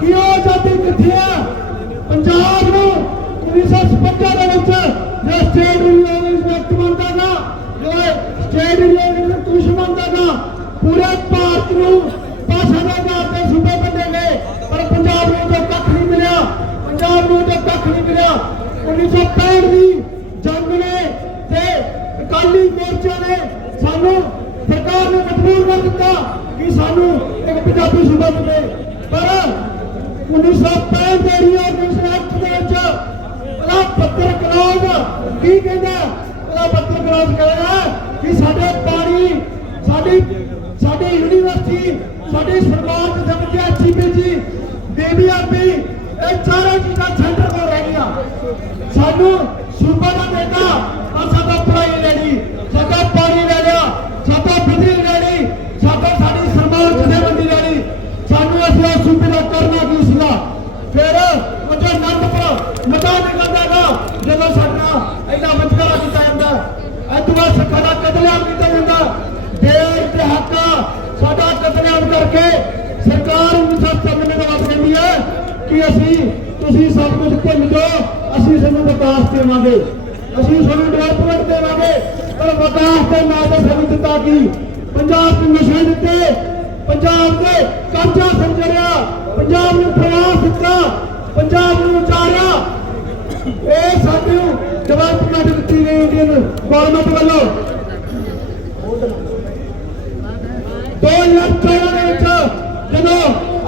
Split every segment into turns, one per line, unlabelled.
ਕਿ ਉਹ ਆਜ਼ਾਦੀ ਕਿੱਥੇ ਆ? ਪੰਜਾਬ ਨੂੰ 1956 ਦੇ ਵਿੱਚ ਜੋ ਸਟੇਟ ਯੂਨੀਅਨ ਐਕਟ ਬਣਦਾਗਾ ਜੋ ਸਟੇਟ ਯੂਨੀਅਨ ਕੁਛ ਬਣਦਾਗਾ ਪੂਰੇ ਭਾਰਤ ਨੂੰ ਭਾਸ਼ਾ ਦੇ ਆਧਾਰ ਤੇ ਸੂਬੇ ਵੰਡੇ ਗਏ, ਪਰ ਪੰਜਾਬ ਨੂੰ ਤਾਂ ਕੱਖ ਨਹੀਂ ਮਿਲਿਆ। ਪੰਜਾਬ ਨੂੰ ਤਾਂ ਕੱਖ ਨਹੀਂ ਮਿਲਿਆ। 1965 ਦੀ ਜੰਗ ਨੇ ਤੇ ਅਕਾਲੀ ਮੋਰਚੇ ਨੇ ਸਾਨੂੰ ਸਰਕਾਰ ਨੇ ਮਜਬੂਰ ਕਰ ਦਿੱਤਾ ਕਿ ਸਾਨੂੰ ਇੱਕ ਪੰਜਾਬੀ ਸੂਬਾ ਮਿਲੇ। ਪਰ 1965 ਦੇ ਰੀਆਰਗਨਾਈਜ਼ੇਸ਼ਨ ਐਕਟ ਦੇ ਵਿੱਚ। ਉਹਦਾ ਪੱਤਰ ਕਲੌਜ਼ ਕੀ ਕਹਿੰਦਾ? ਉਹਦਾ ਪੱਤਰ ਕਲੌਜ਼ ਕਹਿੰਦਾ ਕਿ ਸਾਡੇ ਪਾਣੀ, ਸਾਡੀ ਸਾਡੀ ਯੂਨੀਵਰਸਿਟੀ, ਸਾਡੀ ਸਰਕਾਰ ਦੇ ਸਮਝਿਆ ਐਚਪੀਜੀ ਬੀਬੀਆਰਪੀ ਇਹ ਚਾਰੇ ਚੀਜ਼ਾਂ ਸੈਂਟਰ ਕੋਲ ਰਹਿ ਗਈਆਂ। ਸਾਨੂੰ ਸੂਬਾ ਦਾ ਦੇਗਾ ਆ ਸਾਡਾ ਪੜਾਈ ਲੈਣੀ ਸਾਡਾ ਪਾਣੀ ਲੈ ਲਿਆ ਸਾਡਾ ਬਿਜਲੀ ਲੈਣੀ ਸਾਡਾ ਸਾਡੀ ਸਰਕਾਰ ਜਥੇਬੰਦੀ ਲੈਣੀ ਸਾਨੂੰ ਅਸੀਂ ਉਸ ਸੂਬੇ ਦਾ ਕਰਨਾ ਕੀ ਸੀਗਾ ਫਿਰ ਅਨੰਦਪੁਰ ਮਤਾ ਨਿਕਲਦਾਗਾ ਜਦੋਂ ਸਾਡਾ ਇੰਨਾ ਵਿਤਕਰਾ ਕੀਤਾ ਜਾਂਦਾ ਅਦਵਾ ਸਿੱਖਾਂ ਦਾ ਕਤਲੇਆਮ ਕੀਤਾ ਜਾਂਦਾ। ਦੇਸ਼ ਸਾਡਾ ਕਤਲੇਆਮ ਕਰਕੇ ਸਰਕਾਰ 1997 ਦਾ ਵਾਅਦਾ ਕਹਿੰਦੀ ਹੈ ਕਿ ਅਸੀਂ, ਤੁਸੀਂ ਸਭ ਕੁਝ ਭੁੱਲ ਜਾਓ, ਅਸੀਂ ਤੁਹਾਨੂੰ ਵਿਕਾਸ ਦੇਵਾਂਗੇ। ਅਸੀਂ ਤੁਹਾਨੂੰ ਡਿਵੈਲਪਮੈਂਟ ਦੇਵਾਂਗੇ। ਪਰ ਵਿਕਾਸ ਦੇ ਨਾਂ ਤੇ ਸਾਨੂੰ ਦਿੱਤਾ ਕੀ? ਪੰਜਾਬ ਨੂੰ ਨਸ਼ੇ ਦਿੱਤੇ ਪੰਜਾਬ ਦੇ ਕਬਜ਼ਾ ਸਮਝਿਆ ਪੰਜਾਬ ਨੂੰ ਪ੍ਰਵਾਸ ਦਿੱਤਾ। ਪੰਜਾਬ ਨੂੰ ਉਚਾਰਿਆ। ਇਹ ਸਾਨੂੰ ਡਿਵੈਲਪਮੈਂਟ ਦਿੱਤੀ ਗਈ ਇੰਡੀਅਨ ਗਵਰਨਮੈਂਟ ਵੱਲੋਂ। 2014 ਦੇ ਵਿੱਚ ਜਦੋਂ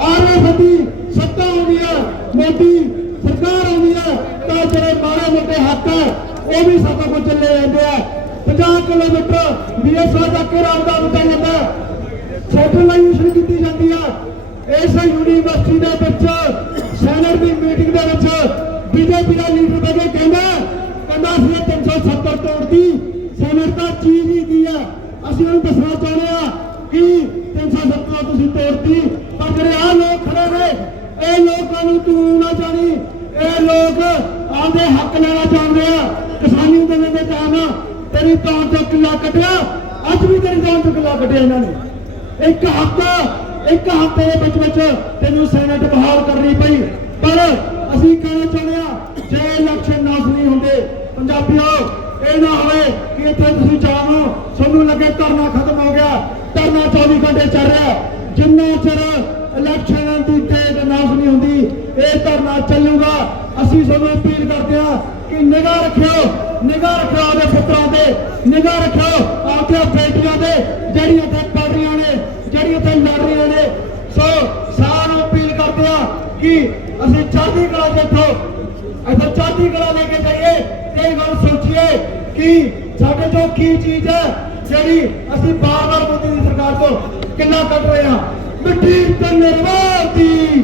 ਆਰਐਸਡੀ ਸੱਤਾ ਆਉਂਦੀ ਹੈ ਮੋਦੀ ਸਰਕਾਰ ਆਉਂਦੀ ਹੈ ਤਾਂ ਜਿਹੜੇ ਮਾੜੇ ਮੋਟੇ ਹੱਕ ਹੈ ਉਹ ਵੀ ਸਾਡਾ ਕੋਲ ਚੱਲੇ ਜਾਂਦੇ ਆ। 50 ਕਿਲੋਮੀਟਰ ਬੀਐਸਆਰ ਦਾ ਕਿਰਾਇਆ ਦਾ ਦਿੱਤਾ ਜਾਂਦਾ ਸੈਟਲਾਈਜੇਸ਼ਨ ਕੀਤੀ ਜਾਂਦੀ ਆ। ਇਸ ਯੂਨੀਵਰਸਿਟੀ ਦੇ ਵਿੱਚ ਸੈਨੇਟ ਦੀ ਮੀਟਿੰਗ ਦੇ ਵਿੱਚ ਬੀਜੇਪੀ ਦਾ ਲੀਡਰ ਬਣੇ ਕਹਿੰਦਾ ਕਹਿੰਦਾ ਅਸੀਂ 370 ਤੋੜਦੀ ਸੈਨੇਟ ਦਾ ਚੀਜ਼ ਹੀ ਕੀ ਆ? ਅਸੀਂ ਉਹਨੂੰ ਦੱਸਣਾ ਚਾਹੁੰਦੇ ਆ ਕਿ 370 ਤੁਸੀਂ ਤੋੜਤੀ, ਪਰ ਜਿਹੜੇ ਆ ਲੋਕ ਖੜੇ ਨੇ, ਇਹ ਲੋਕਾਂ ਨੂੰ ਕਾਨੂੰਨ ਨਾ ਜਾਣੀ, ਇਹ ਲੋਕ ਆਪਦੇ ਹੱਕ ਲੈਣਾ ਚਾਹੁੰਦੇ ਆ। ਕਿਸਾਨੀ ਅੰਦੋਲਨ ਦੇ ਟਾਈਮ ਤੇਰੀ ਤਾਂ ਚੋਂ ਕਿੱਲਾ ਕੱਢਿਆ ਅੱਜ ਵੀ ਤੇਰੀ ਜਾਨ ਚੋਂ ਕਿੱਲਾ ਕੱਢਿਆ ਇਹਨਾਂ ਨੇ। ਇੱਕ ਹਫ਼ਤਾ, ਇੱਕ ਹਫ਼ਤੇ ਦੇ ਵਿੱਚ ਵਿੱਚ ਤੈਨੂੰ ਸੈਨੇਟ ਬਹਾਲ ਕਰਨੀ ਪਈ, ਪਰ ਅਸੀਂ ਕਹਿਣਾ ਚਾਹੁੰਦੇ ਆ ਜੇ ਇਲੈਕਸ਼ਨ ਨਾਸ ਨਹੀਂ ਹੁੰਦੇ, ਪੰਜਾਬੀਓ, ਇਹ ਨਾ ਹੋਵੇ ਕਿ ਇੱਥੇ ਤੁਸੀਂ ਜਾਵੋ ਤੁਹਾਨੂੰ ਲੱਗੇ ਧਰਨਾ ਖਤਮ ਹੋ ਗਿਆ, ਧਰਨਾ 24 ਘੰਟੇ ਚੱਲ ਰਿਹਾ ਜਿੰਨਾ ਚਿਰ ਇਲੈਕਸ਼ਨ ਦੀ ਡੇਟ ਅਨਾਉਂਸ ਨਹੀਂ ਹੁੰਦੀ, ਇਹ ਧਰਨਾ ਚੱਲੂਗਾ। ਅਸੀਂ ਤੁਹਾਨੂੰ ਅਪੀਲ ਕਰਦੇ ਹਾਂ ਕਿ ਨਿਗਾਹ ਰੱਖਿਓ ਨਿਗਾਹ ਰੱਖਿਓ ਆਪਦੇ ਪੁੱਤਰਾਂ ਤੇ, ਨਿਗਾਹ ਰੱਖਿਓ ਆਪਦੀਆਂ ਬੇਟੀਆਂ ਤੇ, ਜਿਹੜੀਆਂ ਇੱਥੇ ਪੜ ਰਹੀਆਂ ਨੇ, ਜਿਹੜੀਆਂ ਇੱਥੇ ਲੜ ਰਹੀਆਂ ਨੇ। ਸੋ ਸਾਰਿਆਂ ਨੂੰ ਅਪੀਲ ਕਰਦੇ ਹਾਂ ਕਿ ਅਸੀਂ ਚਾਂਦੀ ਕਲਾ ਦੇ ਇੱਥੋਂ ਚਾਂਦੀ ਕਲਾ ਲੈ ਕੇ ਜਾਈਏ। ਕਈ ਵਾਰ ਸੋਚੀਏ ਕਿ ਸਾਡੇ ਤੋਂ ਕੀ ਚੀਜ਼ ਹੈ ਜਿਹੜੀ ਅਸੀਂ ਬਾਰ-ਬਾਰ ਮੋਦੀ ਦੀ ਸਰਕਾਰ ਤੋਂ ਕਿੰਨਾ ਕੱਢ ਰਹੇ ਹਾਂ। ਮਿੱਟੀ ਤੇ ਨਿਰਵਾਹ ਦੀ